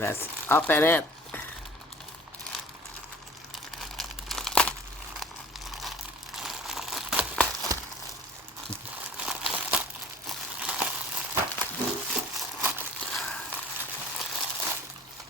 Let's open it.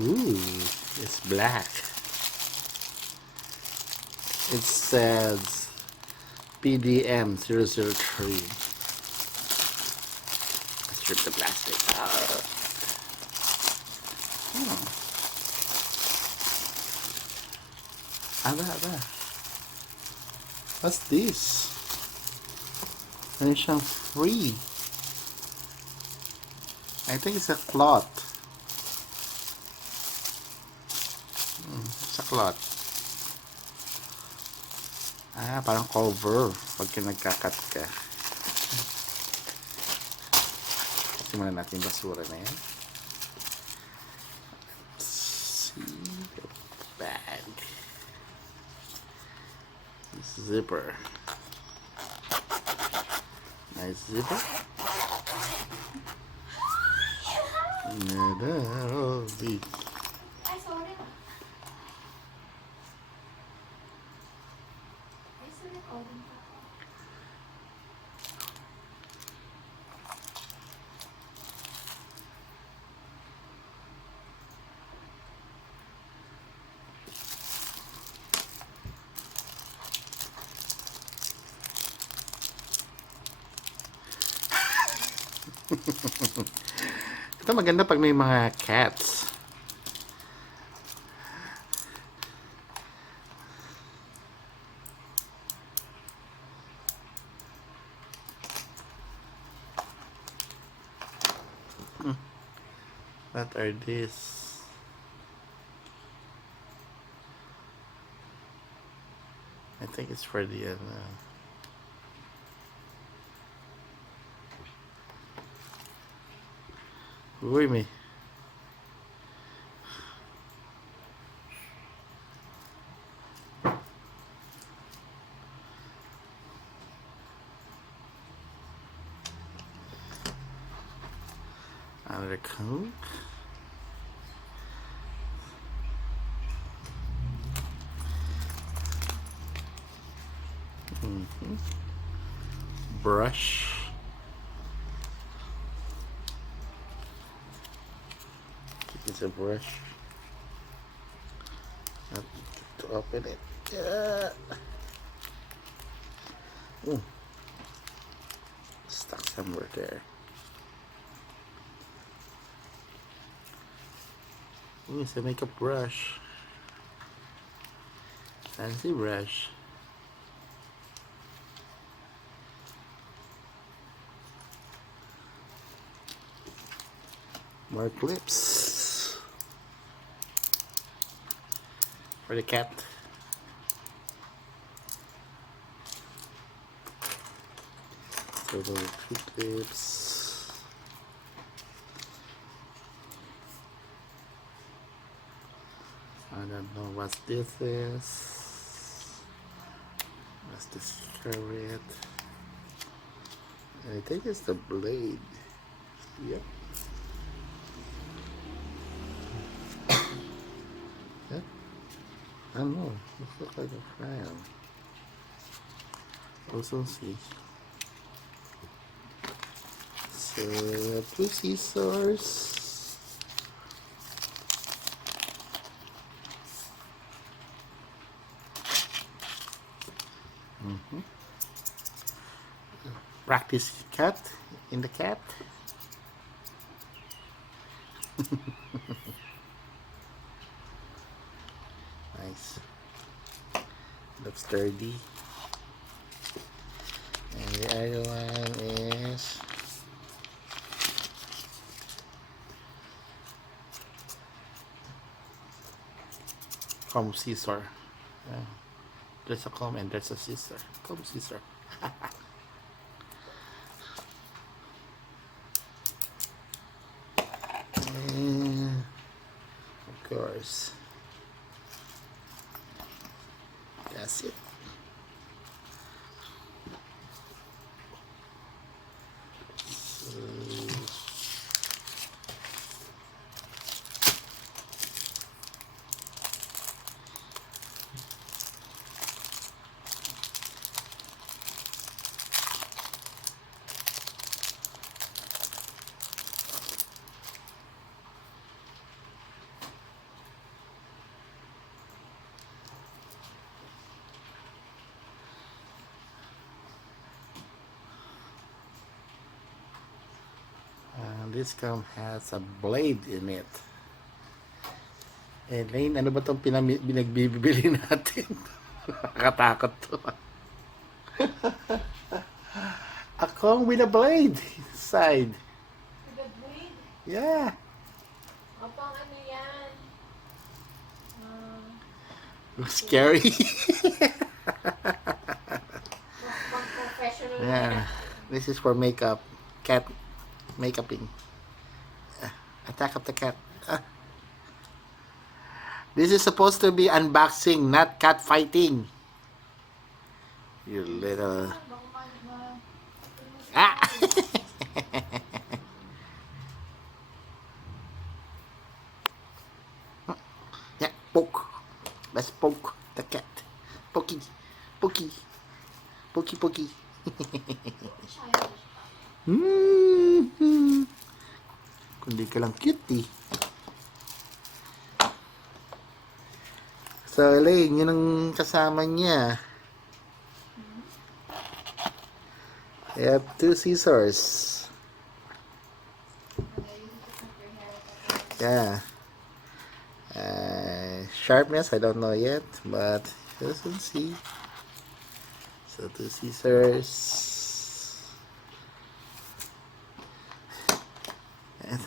Ooh, it's black. It says PDM 003. Strip the plastic out. Ada. What's this? Ano siyang free? I think it's a cloth. It's a cloth. Parang cover pag nagkakat ka. Simulan natin yung basura na yan. See the bag. Zipper. Nice zipper. Ito maganda pag may mga cats. What are these? I think it's for the Uy, me. Another Coke. Brush. It's a brush. Have to open it. Stuck somewhere there. It's a makeup brush. Fancy brush. More clips for the cat. So those 2 clips. I don't know what this is. Let's discover it. I think it's the blade. Yep. I don't know. Looks like a fan. Also see. So 2 scissors. Practice cat in the cat. Nice. Looks sturdy. And the other one is comb scissor. There's a comb and there's a scissor. Comb scissor. And of course, that's it. This comb has a blade in it. Elaine, ano ba itong pinagbibili natin? Nakakatakot to. A comb with a blade inside. With a blade? Yeah. O, pang ano yan? Looks scary. Pang professional na Yeah. yan. This is for makeup. Cat makeuping. Attack of the cat. This is supposed to be unboxing, not cat fighting. You little... Ah! Yeah, poke. Let's poke the cat. Pokey. Pokey. Pokey, pokey. Kundi ka lang cute eh. So, Elaine, yun ang kasama niya. I have 2 scissors. Yeah. Sharpness, I don't know yet, but we'll see. So, 2 scissors. And,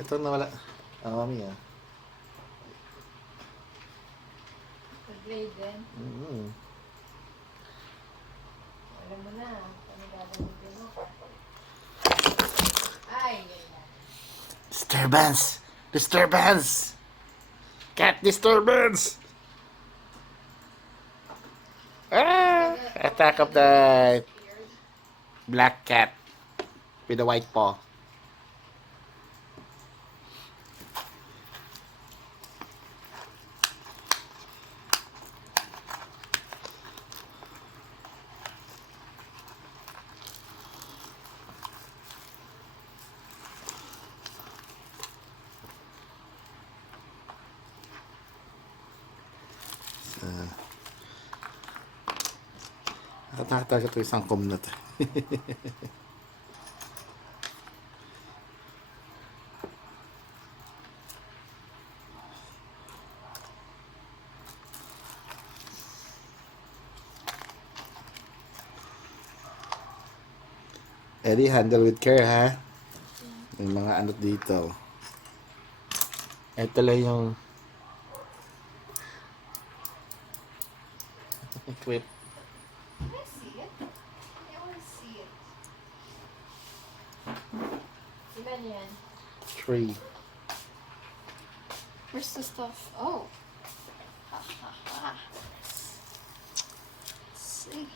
ito nawala. Mami ah. The blade din. Alam mo na. Ano gagawin mo? Ay, Disturbance! Disturbance! Cat disturbance! Attack of the black cat with a white paw. Nakataga ito isang comb na to. Eddie, handle with care ha. May mga ano dito. Ito lang yung clip. can I see it? I want to see it. Ilan yan? 3. Where's the stuff? Oh. Ha ha ha. Let's see.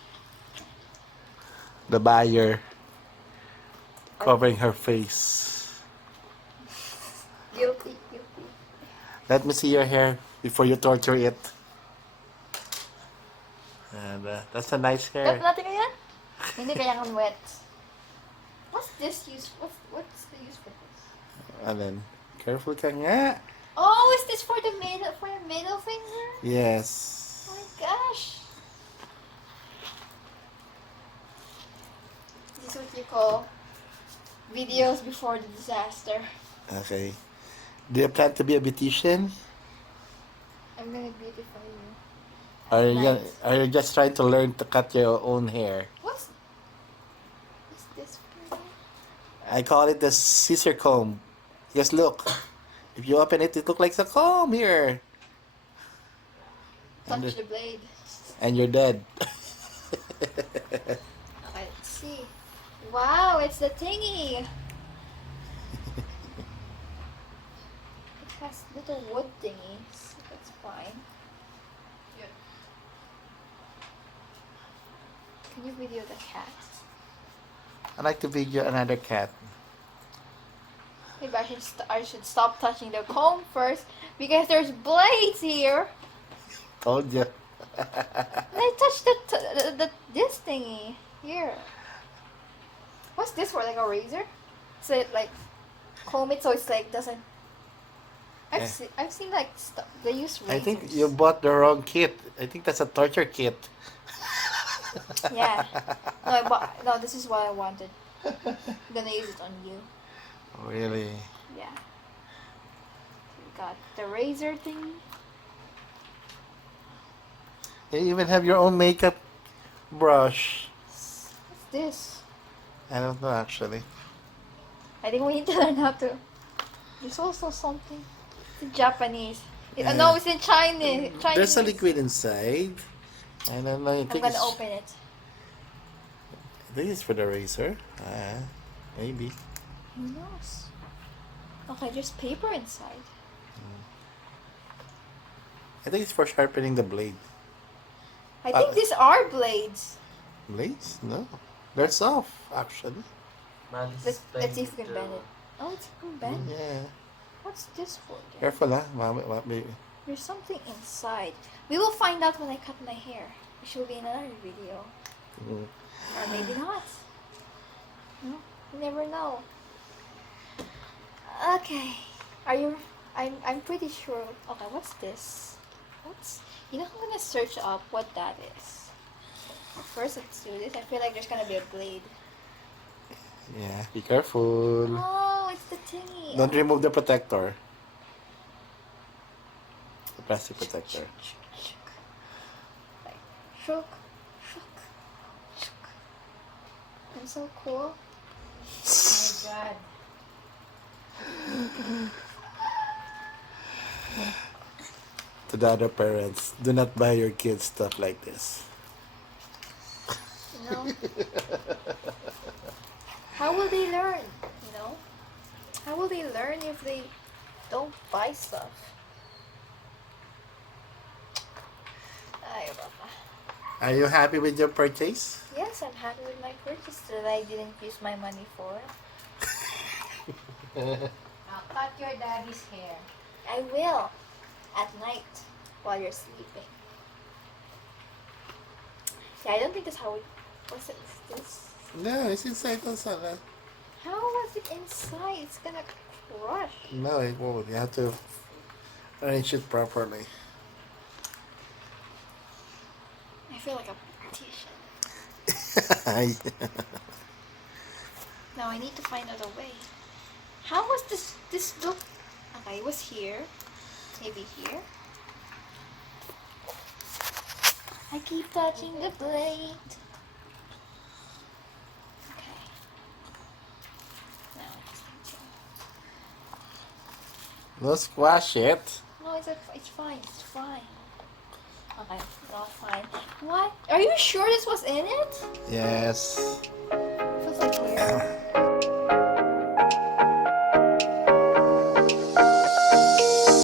The buyer covering her face. Guilty, guilty. Let me see your hair before you torture it. And that's a nice hair. Wet natin yan? Hindi kaya kang wet. What's this use? What's the use for this? And then, careful ka nga. Oh, is this for the middle finger? Yes. Oh my gosh. This is what you call videos before the disaster. Okay. Do you plan to be a beautician? I'm gonna beautify you. Are you just trying to learn to cut your own hair? What's this for? I call it the scissor comb. Just look. If you open it, it looks like a comb here. Touch the blade. And you're dead. Okay, let's see. Wow, it's the thingy. It has little wood thingies. That's fine. Can you video the cat? I like to video another cat. Maybe I should stop touching the comb first because there's blades here. Told you. And I touched this thingy here. What's this for? Like a razor? So it like comb it so it's like doesn't. I've seen like stuff they use razors. I think you bought the wrong kit. I think that's a torture kit. Yeah. No, this is what I wanted. I'm gonna use it on you. Really? Yeah. We got the razor thing. You even have your own makeup brush. What's this? I don't know actually. I think we need to learn how to. There's also something. It's in Japanese. Yeah. No, it's in Chinese. There's a liquid inside. I don't know. I I'm think gonna it's, open it. this is for the razor. Maybe. Who knows? Okay, there's paper inside. I think it's for sharpening the blade. I think these are blades. Blades? No. They're soft, actually. Let's see if we can bend it. Oh, it's can bend. Yeah. What's this for? Then? Careful, huh? Maybe. There's something inside. We will find out when I cut my hair, which will be in another video. Mm. Or maybe not. No, you never know. Okay. Are you? I'm pretty sure. Okay, what's this? You know, I'm gonna search up what that is. First, let's do this. I feel like there's gonna be a blade. Yeah, be careful. Oh, it's the thingy. Don't remove the protector. The plastic protector. Like, shook, shook, shook. I'm so cool. Oh my god. To the other parents, do not buy your kids stuff like this. You know? How will they learn? You know? How will they learn if they don't buy stuff? Ay, baka. Are you happy with your purchase? Yes, I'm happy with my purchase that I didn't use my money for. Now cut your daddy's hair. I will. At night, while you're sleeping. Yeah, I don't think that's how it... What's it? Is this? No, it's inside also. How was it inside? It's gonna crush. No, it won't. You have to arrange it properly. I feel like a beautician. Now I need to find out a way. How was this look? Okay, it was here. Maybe here. I keep touching the blade. Okay. Now I just need to... No, squash it. No, it's fine. It's fine. Okay, not fine. What? Are you sure this was in it? Yes. Feels like weird.